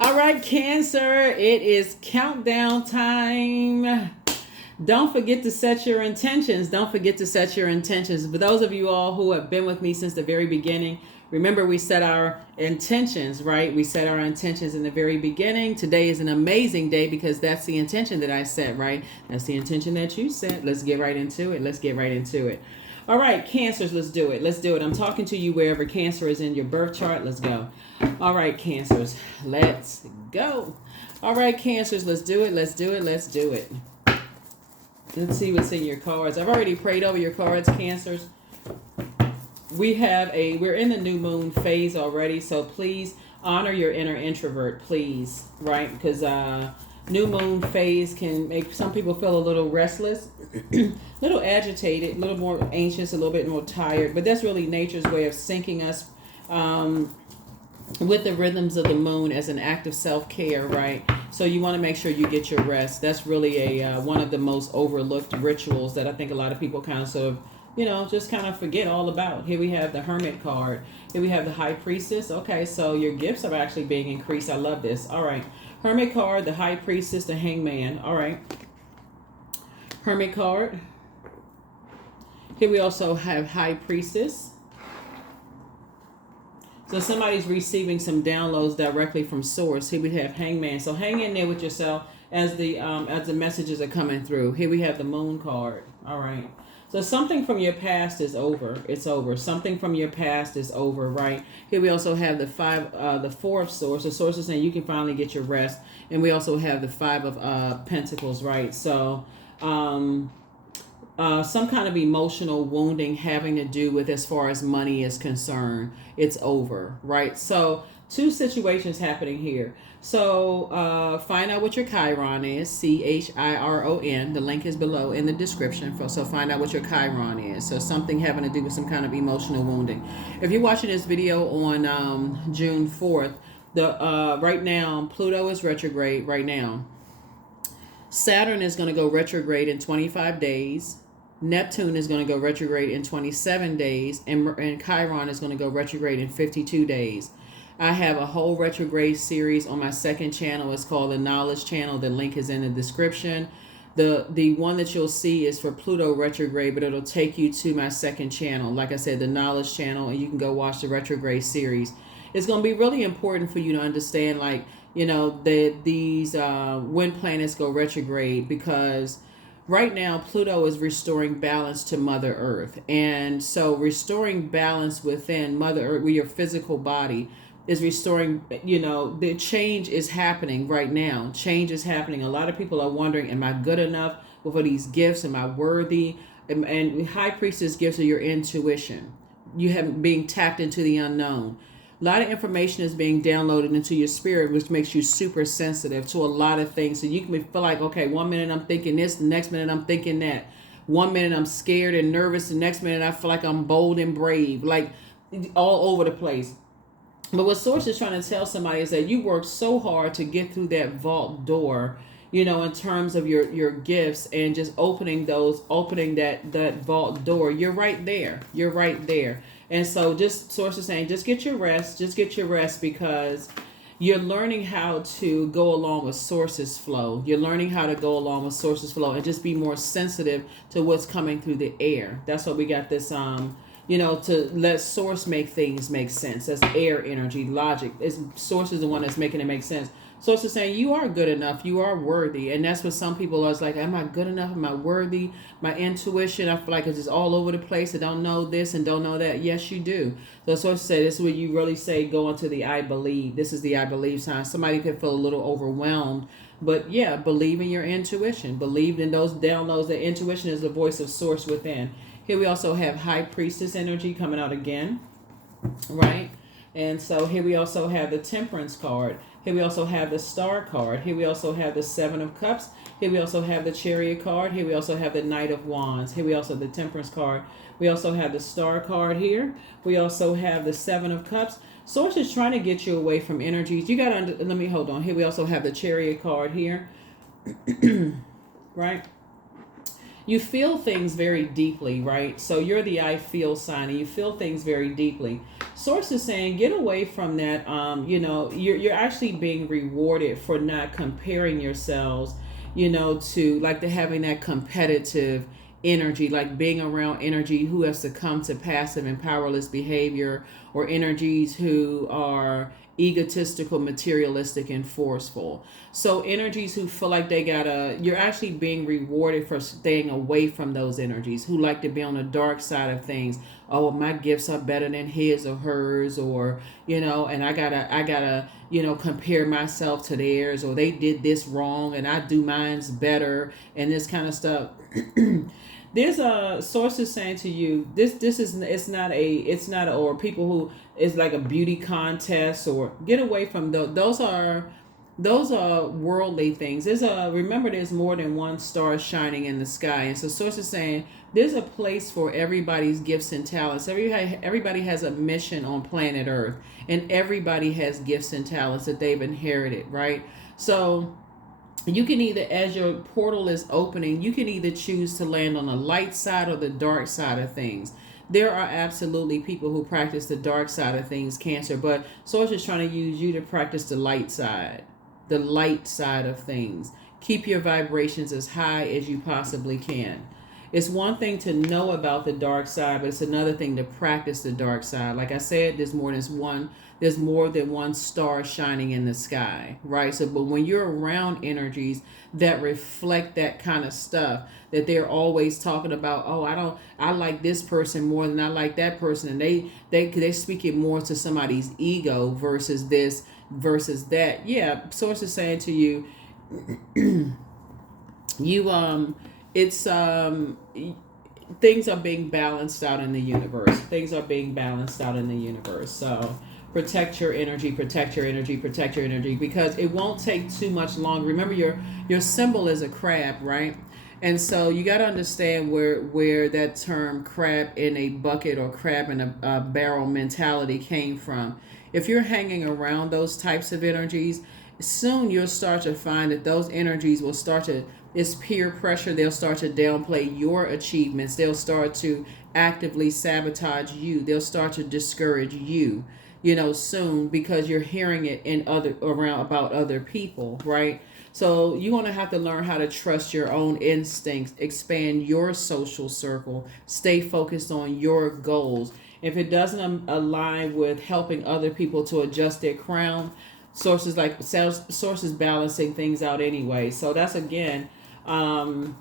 All right, Cancer, it is countdown time. Don't forget to set your intentions. Don't forget to set your intentions. For those of you all who have been with me since the very beginning, remember we set our intentions, right? We set our intentions in the very beginning. Today is an amazing day because that's the intention that I set, right? That's the intention that you set. Let's get right into it. Let's get right into it. All right, Cancers, let's do it. Let's do it. I'm talking to you wherever Cancer is in your birth chart. Let's go. All right, Cancers, let's go. All right, Cancers, let's do it. Let's do it. Let's do it. Let's see what's in your cards. I've already prayed over your cards, Cancers. We're in the new moon phase already, so please honor your inner introvert, please, right? Because new moon phase can make some people feel a little restless, a little agitated, a little more anxious, a little bit more tired, but that's really nature's way of syncing us with the rhythms of the moon as an act of self-care, right? So you want to make sure you get your rest. That's really one of the most overlooked rituals that I think a lot of people kind of sort of, just kind of forget all about. Here we have the Hermit card. Here we have the High Priestess. Okay, so your gifts are actually being increased. I love this. All right. Hermit card, the High Priestess, the Hangman. All right. Hermit card. Here we also have High Priestess. So somebody's receiving some downloads directly from source. Here we have Hangman. So hang in there with yourself as the messages are coming through. Here we have the Moon card. All right. So something from your past is over. It's over. Something from your past is over, right? Here we also have the Four of Swords. The Source is saying you can finally get your rest. And we also have the Five of Pentacles, right? So some kind of emotional wounding having to do with as far as money is concerned. It's over, right? So two situations happening here. So find out what your Chiron is, Chiron. The link is below in the description. So find out what your Chiron is. So something having to do with some kind of emotional wounding. If you're watching this video on June 4th, right now Pluto is retrograde right now. Saturn is going to go retrograde in 25 days. Neptune is going to go retrograde in 27 days. And Chiron is going to go retrograde in 52 days. I have a whole retrograde series on my second channel. It's called the Knowledge Channel. The link is in the description. The one that you'll see is for Pluto retrograde, but it'll take you to my second channel. Like I said, the Knowledge Channel, and you can go watch the retrograde series. It's going to be really important for you to understand, these when planets go retrograde, because right now Pluto is restoring balance to Mother Earth. And so restoring balance within Mother Earth, with your physical body, is restoring, the change is happening right now. Change is happening. A lot of people are wondering, am I good enough for these gifts? Am I worthy? And High Priestess gifts are your intuition. You have being tapped into the unknown. A lot of information is being downloaded into your spirit, which makes you super sensitive to a lot of things. So you can feel like, okay, 1 minute I'm thinking this, the next minute I'm thinking that. 1 minute I'm scared and nervous, the next minute I feel like I'm bold and brave, like all over the place. But what Source is trying to tell somebody is that you worked so hard to get through that vault door, in terms of your gifts and just opening that vault door. You're right there. You're right there. And so just Source is saying, just get your rest. Just get your rest, because you're learning how to go along with Source's flow. You're learning how to go along with Source's flow and just be more sensitive to what's coming through the air. That's why we got this to let Source make things make sense. That's air energy, logic. Source is the one that's making it make sense. Source is saying you are good enough. You are worthy. And that's what some people are like, am I good enough? Am I worthy? My intuition, I feel like it's just all over the place. I don't know this and don't know that. Yes, you do. So Source said this is where you really say go into the I believe. This is the I believe sign. Somebody could feel a little overwhelmed. But yeah, believe in your intuition. Believe in those downloads. That intuition is the voice of Source within. Here we also have High Priestess energy coming out again, right? And so here we also have the Temperance card. Here we also have the Star card. Here we also have the Seven of Cups. Here we also have the Chariot card. Here we also have the Knight of Wands. Here we also have the Temperance card. We also have the Star card here. We also have the Seven of Cups. Source is trying to get you away from energies. You got to, let me hold on. Here we also have the Chariot card here, right? you feel things very deeply, right? So you're the I feel sign, and you feel things very deeply. Source is saying get away from that. You're actually being rewarded for not comparing yourselves, to like the having that competitive energy, like being around energy who have succumbed to passive and powerless behavior, or energies who are egotistical, materialistic, and forceful. So energies who feel like you're actually being rewarded for staying away from those energies, who like to be on the dark side of things. Oh, my gifts are better than his or hers, or, and I gotta, compare myself to theirs, or they did this wrong and I do mine's better, and this kind of stuff. There's a sources saying to you, this is, it's not or people who is like a beauty contest, or get away from those are worldly things. Remember, there's more than one star shining in the sky. And so sources saying there's a place for everybody's gifts and talents. Everybody has a mission on planet Earth, and everybody has gifts and talents that they've inherited, right? So you can either, as your portal is opening, you can either choose to land on the light side or the dark side of things. There are absolutely people who practice the dark side of things, Cancer, but Source is trying to use you to practice the light side of things. Keep your vibrations as high as you possibly can. It's one thing to know about the dark side, but it's another thing to practice the dark side. Like I said, there's more than one star shining in the sky, right? So, but when you're around energies that reflect that kind of stuff, that they're always talking about, oh, I like this person more than I like that person, and they're speaking more to somebody's ego versus this versus that. Yeah, Source is saying to you, it's things are being balanced out in the universe. Things are being balanced out in the universe. So protect your energy, protect your energy, protect your energy, because it won't take too much longer. Remember, your symbol is a crab, right? And so you got to understand where that term crab in a bucket or crab in a barrel mentality came from. If you're hanging around those types of energies, soon you'll start to find that those energies will start to, it's peer pressure. They'll start to downplay your achievements. They'll start to actively sabotage you. They'll start to discourage you, soon, because you're hearing it around about other people, right? So you're going to have to learn how to trust your own instincts, expand your social circle, stay focused on your goals. If it doesn't align with helping other people to adjust their crown, sources balancing things out anyway. So that's, again, I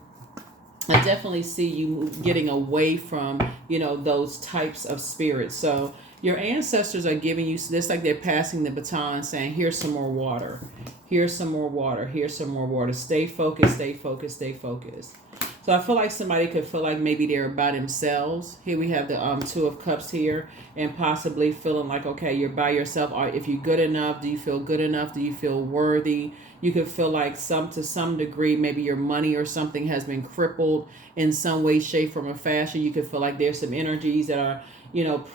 definitely see you getting away from, those types of spirits. So your ancestors are giving you this, like they're passing the baton, saying, here's some more water. Here's some more water. Here's some more water. Stay focused, stay focused, stay focused. So I feel like somebody could feel like maybe they're by themselves. Here we have the Two of Cups here, and possibly feeling like, okay, you're by yourself. Or if you're good enough, do you feel good enough? Do you feel worthy? You could feel like to some degree, maybe your money or something has been crippled in some way, shape, form, or fashion. You could feel like there's some energies that are,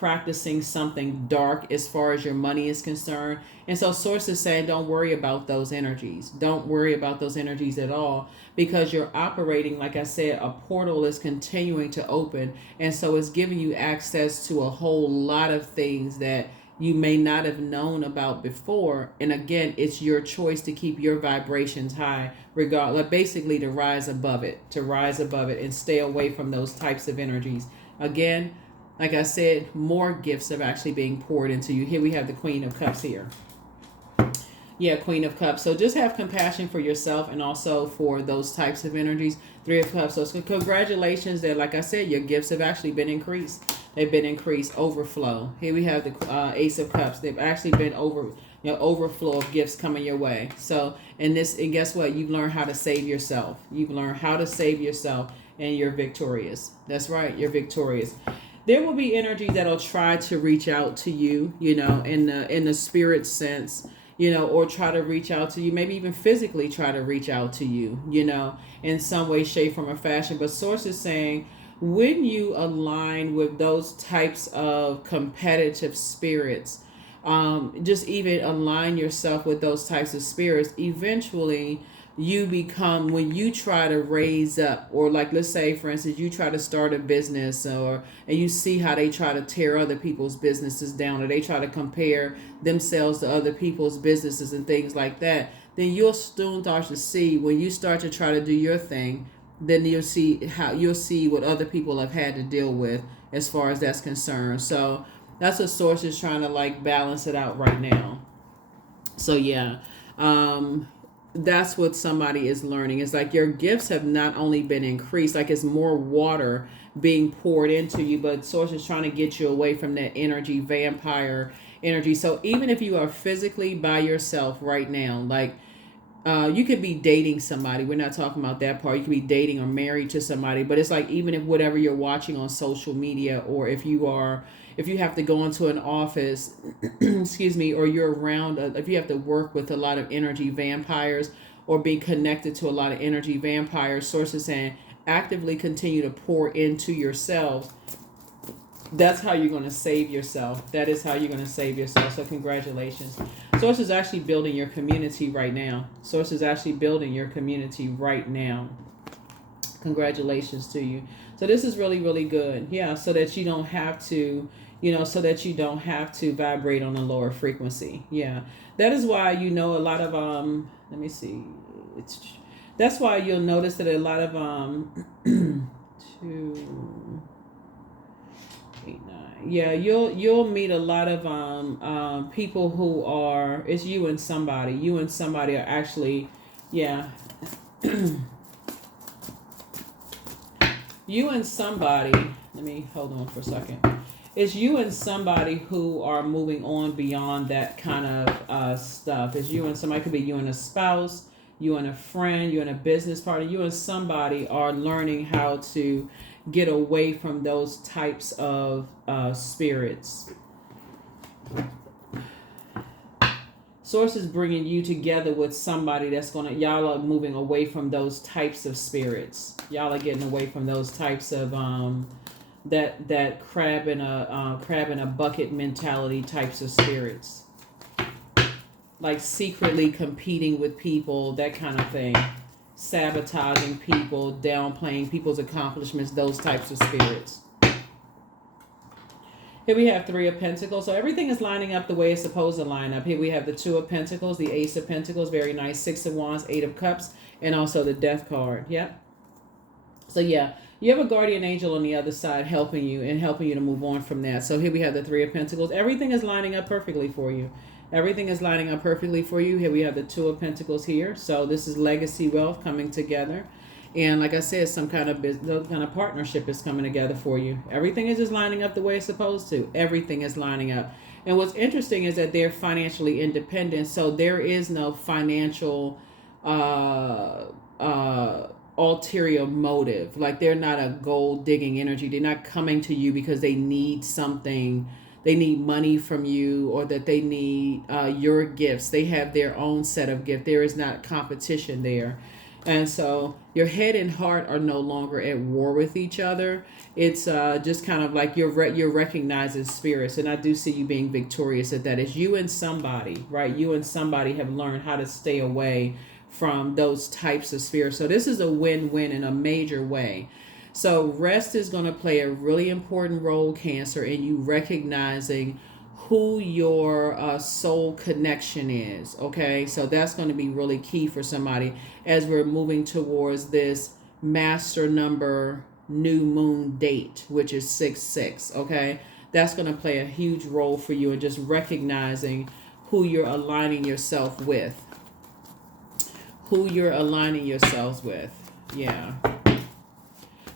practicing something dark as far as your money is concerned. And so Source is saying, don't worry about those energies. Don't worry about those energies at all, because you're operating, like I said, a portal is continuing to open. And so it's giving you access to a whole lot of things that you may not have known about before. And again, it's your choice to keep your vibrations high, regardless, basically to rise above it and stay away from those types of energies. Again, like I said, more gifts are actually being poured into you. Here we have the Queen of Cups here. Yeah, Queen of Cups. So just have compassion for yourself and also for those types of energies. Three of Cups. So congratulations that, like I said, your gifts have actually been increased. They've been increased, overflow. Here we have the Ace of Cups. They've actually been overflow of gifts coming your way. So, and guess what? You've learned how to save yourself. You've learned how to save yourself, and you're victorious. That's right. You're victorious. There will be energy that'll try to reach out to you, in the spirit sense, or try to reach out to you, maybe even physically try to reach out to you, in some way, shape, form, or fashion. But Source is saying, when you align with those types of competitive spirits, just even align yourself with those types of spirits, eventually you become, when you try to raise up, or like, let's say for instance, you try to start a business, and you see how they try to tear other people's businesses down, or they try to compare themselves to other people's businesses and things like that, then you'll soon start to see, when you start to try to do your thing, then you'll see what other people have had to deal with as far as that's concerned. So that's what source is trying to like balance it out right now. So yeah, that's what somebody is learning. It's like your gifts have not only been increased, like it's more water being poured into you, but source is trying to get you away from that energy, vampire energy. So even if you are physically by yourself right now, like you could be dating somebody. We're not talking about that part. You could be dating or married to somebody, but it's like, even if whatever you're watching on social media, or if you have to go into an office, excuse me, or you're around, if you have to work with a lot of energy vampires, or be connected to a lot of energy vampires, sources saying actively continue to pour into yourselves. That's how you're going to save yourself. That is how you're going to save yourself. So congratulations. Source is actually building your community right now. Source is actually building your community right now. Congratulations to you. So this is really, really good. Yeah, so that you don't have to, so that you don't have to vibrate on a lower frequency. Yeah. That is why, a lot of, let me see. That's why you'll notice that a lot of, 2, 8, 9. Yeah, you'll meet a lot of people who are, it's you and somebody. You and somebody are actually, yeah. You and somebody, let me hold on for a second. It's you and somebody who are moving on beyond that kind of stuff. It's you and somebody. It could be you and a spouse, you and a friend, you and a business partner. You and somebody are learning how to get away from those types of spirits. Source is bringing you together with somebody that's y'all are moving away from those types of spirits. Y'all are getting away from those types of that crab in a bucket mentality types of spirits, like secretly competing with people, that kind of thing, sabotaging people, downplaying people's accomplishments, those types of spirits. Here we have 3 of Pentacles. So everything is lining up the way it's supposed to line up. Here we have the 2 of Pentacles, the Ace of Pentacles, very nice, 6 of Wands, 8 of Cups, and also the Death card. Yep. So yeah, you have a guardian angel on the other side helping you to move on from that. So here we have the 3 of Pentacles. Everything is lining up perfectly for you. Everything is lining up perfectly for you. Here we have the 2 of Pentacles here. So this is legacy wealth coming together. And like I said, some kind of partnership is coming together for you. Everything is just lining up the way it's supposed to. Everything is lining up. And what's interesting is that they're financially independent. So there is no financial ulterior motive. Like, they're not a gold digging energy. They're not coming to you because they need something. They need money from you, or that they need your gifts. They have their own set of gifts. There is not competition there. And so your head and heart are no longer at war with each other. It's just kind of like you're recognizing spirits. And I do see you being victorious at that. It's you and somebody, right? You and somebody have learned how to stay away from those types of spirits. So this is a win-win in a major way. So rest is going to play a really important role, Cancer, in you recognizing who your soul connection is. Okay, so that's going to be really key for somebody as we're moving towards this master number new moon date, which is 6/6. Okay, that's going to play a huge role for you in just recognizing who you're aligning yourself with. Who you're aligning yourselves with. Yeah.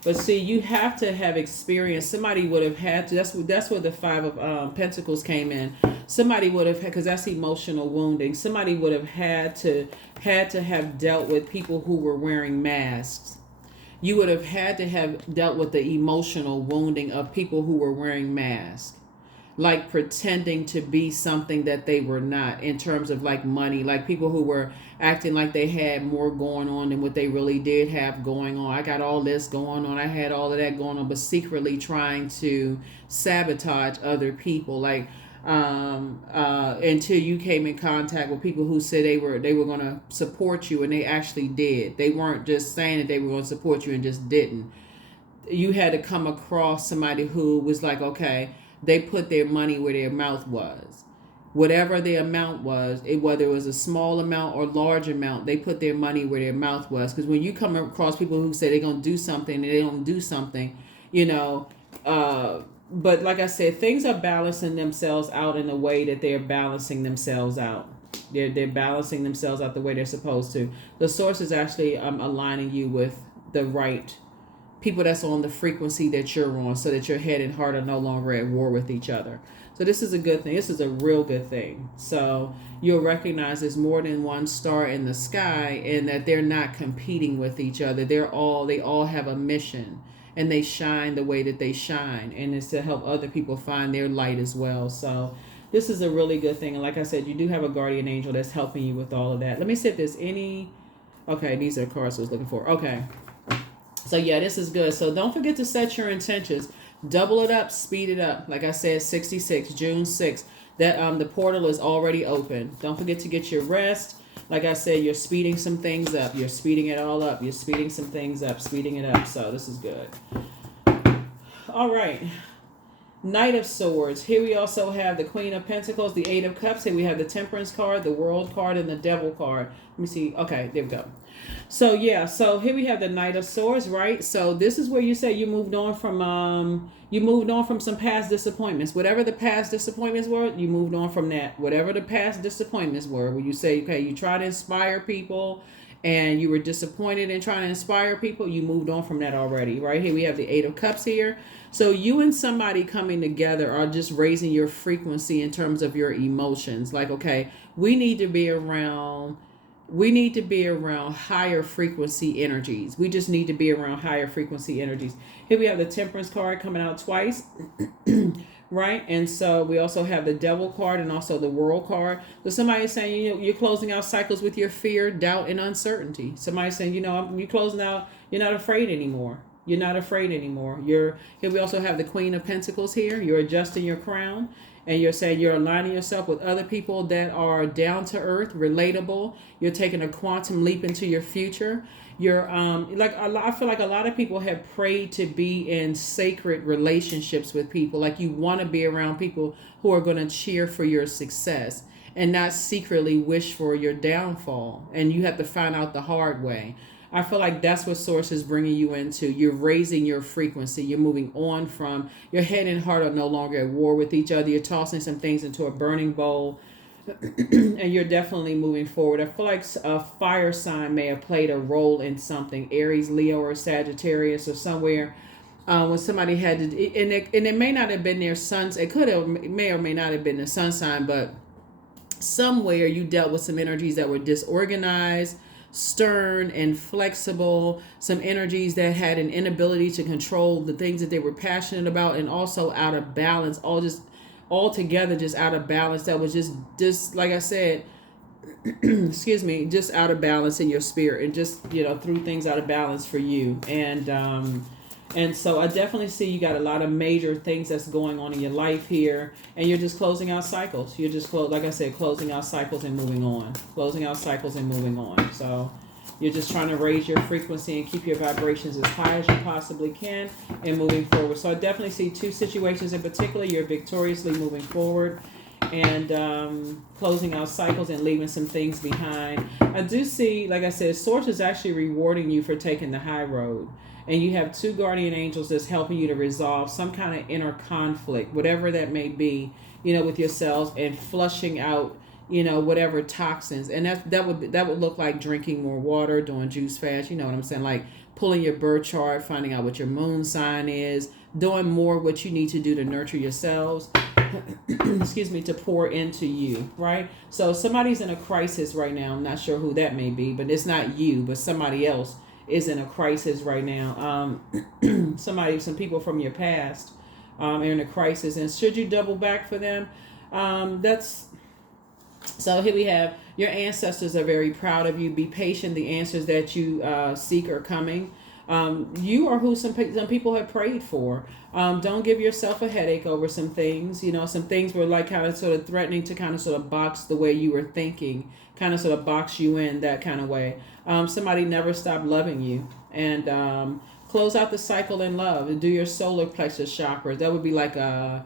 But see, you have to have experience. Somebody would have had to. That's where the 5 of Pentacles came in. Somebody would have, because that's emotional wounding. Somebody would have had to have dealt with people who were wearing masks. You would have had to have dealt with the emotional wounding of people who were wearing masks, like pretending to be something that they were not, in terms of like money, like people who were acting like they had more going on than what they really did have going on. I got all this going on. I had all of that going on, but secretly trying to sabotage other people. Like, until you came in contact with people who said they were going to support you, and they actually did. They weren't just saying that they were going to support you and just didn't. You had to come across somebody who was like, okay, they put their money where their mouth was. Whatever the amount was, whether it was a small amount or large amount, they put their money where their mouth was. Because when you come across people who say they're going to do something and they don't do something, you know, but like I said, things are balancing themselves out in a way that they're balancing themselves out. They're balancing themselves out the way they're supposed to. The source is actually aligning you with the right people that's on the frequency that you're on, so that your head and heart are no longer at war with each other. So this is a good thing. This is a real good thing. So you'll recognize there's more than one star in the sky, and that they're not competing with each other. They all have a mission, and they shine the way that they shine, and it's to help other people find their light as well. So this is a really good thing. And like I said, you do have a guardian angel that's helping you with all of that. Let me see if there's any. Okay, these are cards I was looking for. Okay. So yeah, this is good. So don't forget to set your intentions. Double it up, speed it up. Like I said, 66, June 6th. That the portal is already open. Don't forget to get your rest. Like I said, you're speeding some things up. You're speeding it all up. You're speeding some things up, speeding it up. So this is good. All right. Knight of Swords. Here we also have the Queen of Pentacles, the Eight of Cups. Here we have the Temperance card, the World card, and the Devil card. Let me see. Okay, there we go. So yeah, so here we have the Knight of Swords, right? So this is where you say you moved on from some past disappointments. Whatever the past disappointments were, you moved on from that. Whatever the past disappointments were, where you say, okay, you try to inspire people and you were disappointed in trying to inspire people, you moved on from that already, right? Here we have the Eight of Cups here. So you and somebody coming together are just raising your frequency in terms of your emotions. Like, okay, we need to be around higher frequency energies. We just need to be around higher frequency energies. Here we have the Temperance card coming out twice, right? And so we also have the Devil card and also the World card. So somebody is saying, you're closing out cycles with your fear, doubt, and uncertainty. Somebody saying, you're closing out, you're not afraid anymore. You're not afraid anymore. Here we also have the Queen of Pentacles here. You're adjusting your crown. And you're saying you're aligning yourself with other people that are down to earth, relatable. You're taking a quantum leap into your future. You're I feel like a lot of people have prayed to be in sacred relationships with people. Like you want to be around people who are going to cheer for your success and not secretly wish for your downfall. And you have to find out the hard way. I feel like that's what Source is bringing you into. You're raising your frequency. You're moving on from your head and heart are no longer at war with each other. You're tossing some things into a burning bowl and you're definitely moving forward. I feel like a fire sign may have played a role in something. Aries, Leo, or Sagittarius or somewhere when somebody had to, and it may not have been their sun's, it may or may not have been the sun sign, but somewhere you dealt with some energies that were disorganized, stern, and flexible, some energies that had an inability to control the things that they were passionate about, and also out of balance, all together just out of balance. That was just like I said, excuse me, just out of balance in your spirit, and just threw things out of balance for you. And so I definitely see you got a lot of major things that's going on in your life here, and you're just closing out cycles. You're just, like I said, closing out cycles and moving on. Closing out cycles and moving on. So you're just trying to raise your frequency and keep your vibrations as high as you possibly can and moving forward. So I definitely see two situations in particular. You're victoriously moving forward and closing out cycles and leaving some things behind. I do see, like I said, Source is actually rewarding you for taking the high road. And you have two guardian angels that's helping you to resolve some kind of inner conflict, whatever that may be, with yourselves, and flushing out, whatever toxins. And that would look like drinking more water, doing juice fast. You know what I'm saying? Like pulling your birth chart, finding out what your moon sign is, doing more what you need to do to nurture yourselves. Excuse me, to pour into you, right? So somebody's in a crisis right now. I'm not sure who that may be, but it's not you, but somebody else is in a crisis right now. Some people from your past are in a crisis, and should you double back for them? So here we have your ancestors are very proud of you. Be patient. The answers that you seek are coming. You are who some people have prayed for. Don't give yourself a headache over some things. You know, some things were like kind of sort of threatening to kind of sort of box the way you were thinking, kind of sort of box you in that kind of way. Somebody never stopped loving you. And close out the cycle in love and do your solar plexus chakras. That would be like a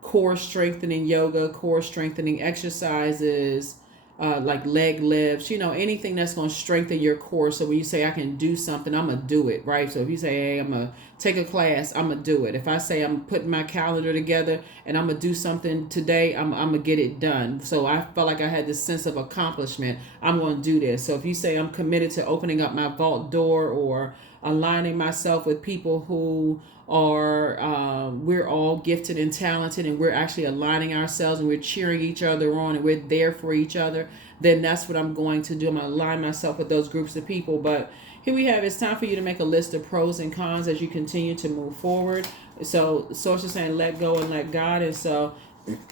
core strengthening yoga, core strengthening exercises, like leg lifts, you know, anything that's going to strengthen your core. So when you say I can do something, I'm going to do it, right? So if you say, hey, I'm going to take a class, I'm going to do it. If I say I'm putting my calendar together and I'm going to do something today, I'm going to get it done. So I felt like I had this sense of accomplishment. I'm going to do this. So if you say I'm committed to opening up my vault door or aligning myself with people who are we're all gifted and talented and we're actually aligning ourselves and we're cheering each other on and we're there for each other, then that's what I'm going to do. I'm going to align myself with those groups of people. But here we have, it's time for you to make a list of pros and cons as you continue to move forward. So source is saying let go and let God. And so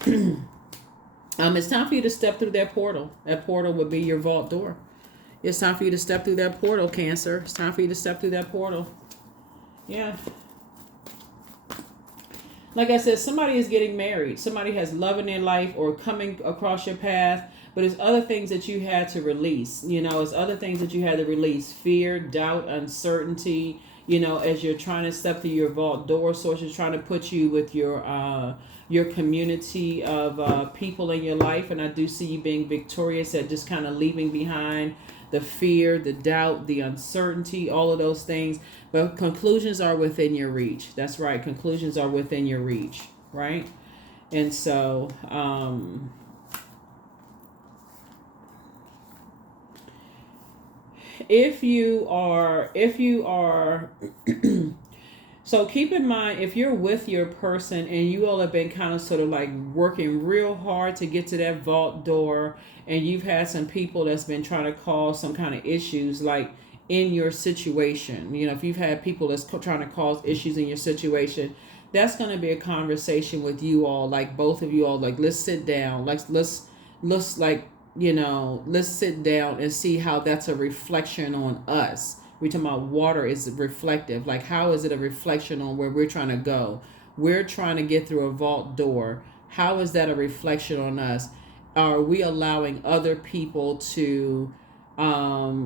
it's time for you to step through that portal. That portal would be your vault door. It's time for you to step through that portal, Cancer. It's time for you to step through that portal. Yeah. Like I said, somebody is getting married. Somebody has love in their life or coming across your path. But it's other things that you had to release. You know, it's other things that you had to release. Fear, doubt, uncertainty. You know, as you're trying to step through your vault door, Source is trying to put you with your community of people in your life. And I do see you being victorious at just kind of leaving behind the fear, the doubt, the uncertainty, all of those things. But conclusions are within your reach. That's right. Conclusions are within your reach, right? And so, if you are, so keep in mind, if you're with your person and you all have been kind of sort of like working real hard to get to that vault door, and you've had some people that's been trying to cause some kind of issues, like in your situation, you know, if you've had people that's trying to cause issues in your situation, that's going to be a conversation with you all, like both of you all, like let's sit down, like let's like, you know, let's sit down and see how that's a reflection on us. We're talking about water is reflective. Like, how is it a reflection on where we're trying to go? We're trying to get through a vault door. How is that a reflection on us? Are we allowing other people to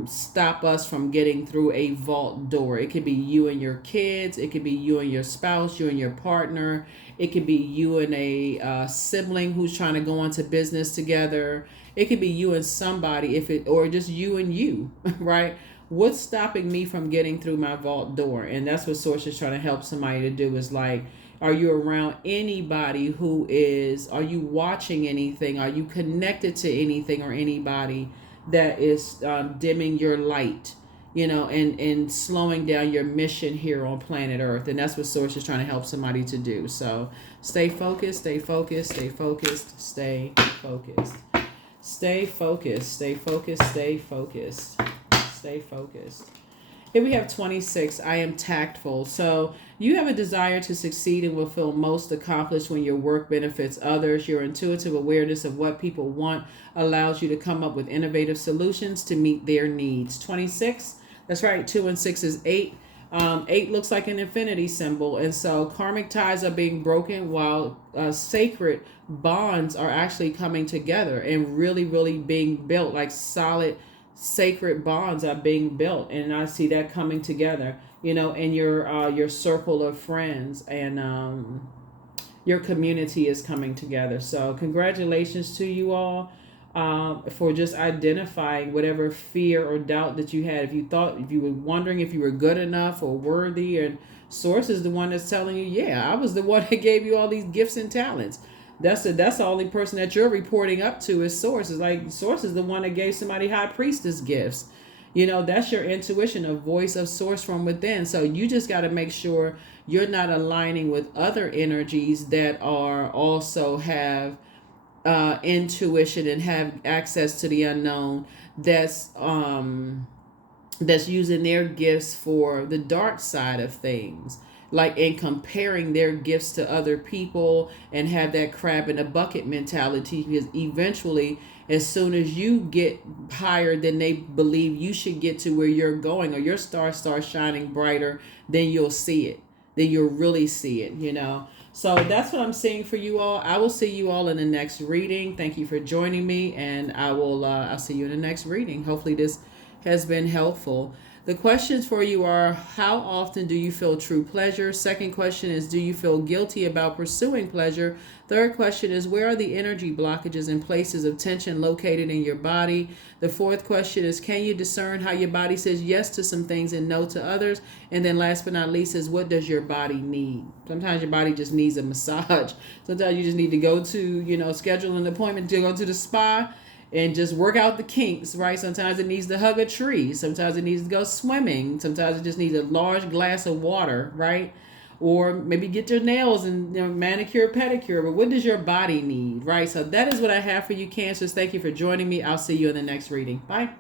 stop us from getting through a vault door? It could be you and your kids. It could be you and your spouse, you and your partner. It could be you and a sibling who's trying to go into business together. It could be you and somebody, or just you and you, right? What's stopping me from getting through my vault door? And that's what Source is trying to help somebody to do, is like, are you around anybody are you watching anything? Are you connected to anything or anybody that is dimming your light, you know, and slowing down your mission here on planet Earth? And that's what Source is trying to help somebody to do. So stay focused, stay focused, stay focused, stay focused. Stay focused, stay focused, stay focused, stay focused. Here we have 26. I am tactful. So you have a desire to succeed and will feel most accomplished when your work benefits others. Your intuitive awareness of what people want allows you to come up with innovative solutions to meet their needs. 26. That's right. 2 and 6 is 8. 8 looks like an infinity symbol. And so karmic ties are being broken while sacred bonds are actually coming together and really, really being built, like solid sacred bonds are being built. And I see that coming together, you know, in your circle of friends, and your community is coming together. So congratulations to you all for just identifying whatever fear or doubt that you had. If you were wondering if you were good enough or worthy, and Source is the one that's telling you, yeah, I was the one that gave you all these gifts and talents. That's the only person that you're reporting up to is Source. Is like Source is the one that gave somebody high priestess gifts. You know, that's your intuition, a voice of Source from within. So you just got to make sure you're not aligning with other energies that are also have intuition and have access to the unknown. That's using their gifts for the dark side of things, like in comparing their gifts to other people, and have that crab in a bucket mentality, because eventually as soon as you get higher than they believe you should get to where you're going, or your star starts shining brighter, then you'll see it. Then you'll really see it, you know. So that's what I'm seeing for you all. I will see you all in the next reading. Thank you for joining me, and I'll see you in the next reading. Hopefully this has been helpful. The questions for you are: how often do you feel true pleasure? Second question is: do you feel guilty about pursuing pleasure? Third question is: where are the energy blockages and places of tension located in your body? The fourth question is: can you discern how your body says yes to some things and no to others? And then last but not least is: what does your body need? Sometimes your body just needs a massage. Sometimes you just need to go to, schedule an appointment to go to the spa and just work out the kinks, right? Sometimes it needs to hug a tree. Sometimes it needs to go swimming. Sometimes it just needs a large glass of water, right? Or maybe get your nails and manicure, pedicure. But what does your body need, right? So that is what I have for you, Cancers. Thank you for joining me. I'll see you in the next reading. Bye.